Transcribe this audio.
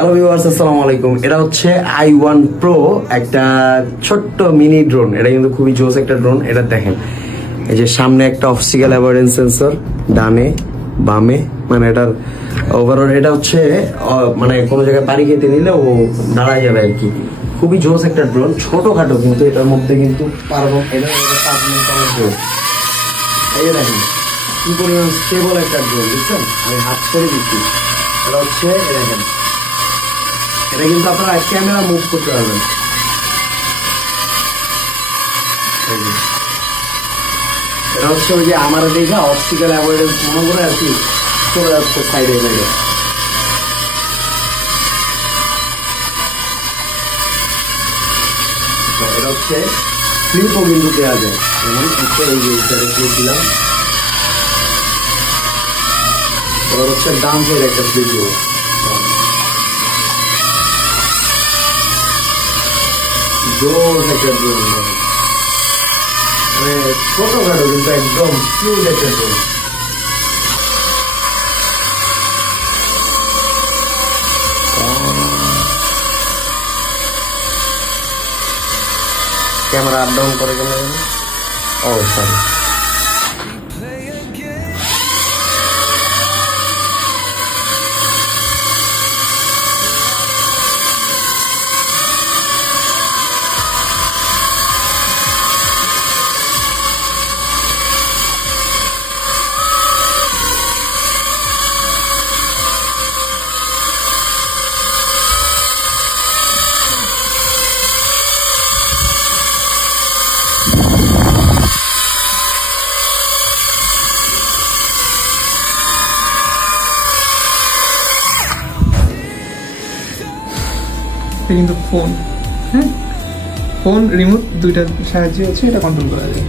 Hello viewers, আসসালামু আলাইকুম। এটা হচ্ছে i1 Pro, একটা ছোট্ট মিনি ড্রোন। এটা কিন্তু খুবই জোস একটা ড্রোন। এটা দেখেন, এই যে সামনে একটা অপটিক্যাল অ্যাভয়েডেন্স সেন্সর, ডানে বামে, মানে এটার ওভারঅল এটা হচ্ছে মানে কোনো জায়গায় পাড়ি খেতে নিলে ও দাঁড়ায় যাবে আর কি। খুবই জোস একটা ড্রোন, ছোটখাটো কিন্তু এটার মধ্যে কিন্তু পারবো। এটা ড্রোন, এই যে দেখেন কি পরিমাণ স্টেবল একটা ড্রোন, বুঝছেন? আমি হাত করে দিচ্ছি। এটা হচ্ছে দেখেন, এটা কিন্তু আপনারা ক্যামেরা মুভ করতে পারবেন। এটা হচ্ছে ওই যে আমার দেখে অপটিক্যাল অ্যাভয়েডেন্স মনে করে আর কি চলে যাচ্ছে সাইডে সাইডে। এটা হচ্ছে ক্লিপও কিন্তু দেওয়া যায়, যেমন হচ্ছে এই যে ক্লিপ দিলাম, এবার হচ্ছে ডান সাইড একটা ক্লিপ দেবো। জোর একটা ড্রোন, মানে ছোটখাটো কিন্তু একদম কিউট একটা ড্রোন। ক্যামেরা আপ ডাউন করে কেন? ও সরি। কিন্তু ফোন রিমোট দুইটার সাহায্যে হচ্ছে এটা কন্ট্রোল করা যায়।